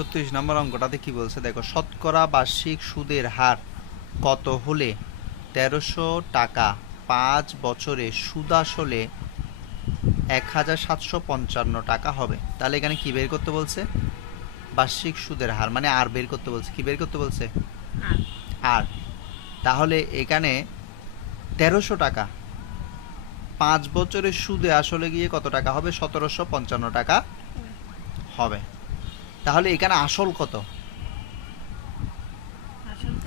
34 নম্বর অঙ্কটাতে কি বলছে দেখো, শতকরা বার্ষিক সুদের হার কত হলে 1300 টাকা 5 বছরে সুদ আসলে 1755 টাকা হবে। তাহলে এখানে কি বের করতে বলছে? বার্ষিক সুদের হার মানে আর বের করতে বলছে। কি বের করতে বলছে? আর। তাহলে এখানে 1300 টাকা 5 বছরের সুদে আসলে গিয়ে কত টাকা হবে? 1755 টাকা হবে। তাহলে এখানে আসল কত?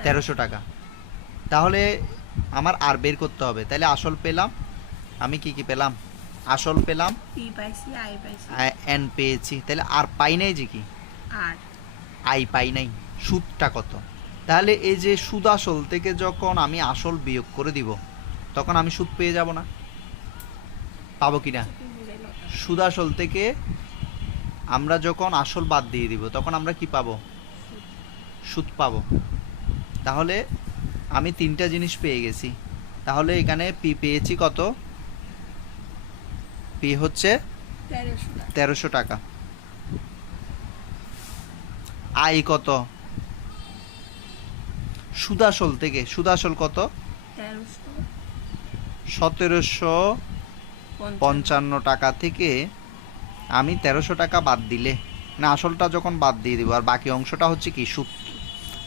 1300 টাকা। তাহলে আমার আর বের করতে হবে। তাহলে আসল পেলাম, আমি কি কি পেলাম? আসল পেলাম, এন পেয়েছি। তাহলে আর পাই নাই যে কি আই পাই নাই। সুদটা কত? তাহলে এই যে সুদ আসল থেকে যখন আমি আসল বিয়োগ করে দিব তখন আমি সুদ পেয়ে যাব না? পাবো কি না? সুদ আসল থেকে আমরা যখন আসল বাদ দিয়ে দিব তখন আমরা কি পাবো? সুদ পাবো। তাহলে আমি তিনটা জিনিস পেয়ে গেছি। তাহলে এখানে পি পেয়েছি কত? পি হচ্ছে 1300 টাকা। আই কত? সুদাসল থেকে সুদাসল কত? 1755 টাকা থেকে আমি 1300 টাকা বাদ দিলে না, আসলটা যখন বাদ দিয়ে দিব আর বাকি অংশটা হচ্ছে কি? সুদ।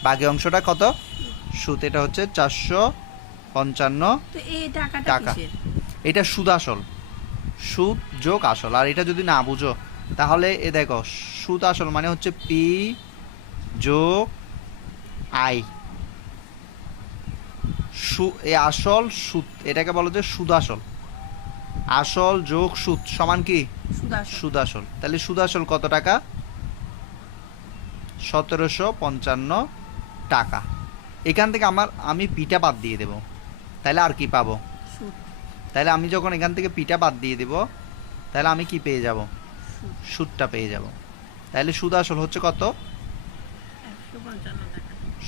বাকি অংশটা কত? সুদ। এটা হচ্ছে 455 টাকা। এটা সুদ আসল, সুদ যোগ আসল। আর এটা যদি না বুঝো তাহলে এ দেখো, সুদ আসল মানে হচ্ছে পি যোগ আই। এ আসল সুদ, এটাকে বলো যে সুদ আসল। আসল যোগ সুদ সমান কি? সুদ আসল। তাহলে সুদ আসল কত টাকা? 1755 টাকা। এখান থেকে আমি পিটা বাদ দিয়ে দেব, তাহলে আর কি পাবো? তাহলে আমি যখন এখান থেকে পিটা বাদ দিয়ে দেব তাহলে আমি কি পেয়ে যাব? সুদটা পেয়ে যাব। তাহলে সুদ আসল হচ্ছে কত?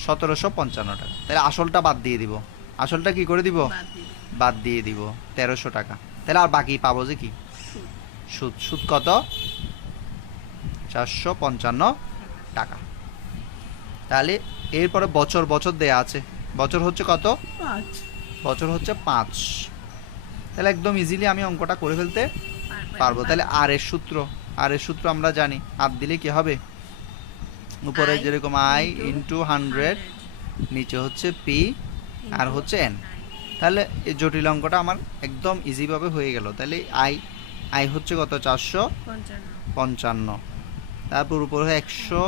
1755 টাকা। তাহলে আসলটা বাদ দিয়ে দিব। আসলটা কি করে দিব? বাদ দিয়ে দিব 1300 টাকা। তাহলে আর বাকি পাবো যে কি? সুদ। সুদ কত? 455 টাকা। তাহলে এরপরে বছর বছর দেয়া আছে। বছর হচ্ছে কত? 5। বছর হচ্ছে 5। তাহলে একদম ইজিলি আমি অঙ্কটা করে ফেলতে পারবো। তাহলে আর এর সূত্র, আর এর সূত্র আমরা জানি। আর দিলে কি হবে? উপরে যেরকম আই ইন্টু 100, নিচে হচ্ছে পি আর হচ্ছে এন। তাহলে এই জটিল অঙ্কটা আমার একদম ইজিভাবে হয়ে গেল। তাহলে আই হচ্ছে কত? 455। তারপর উপরে 100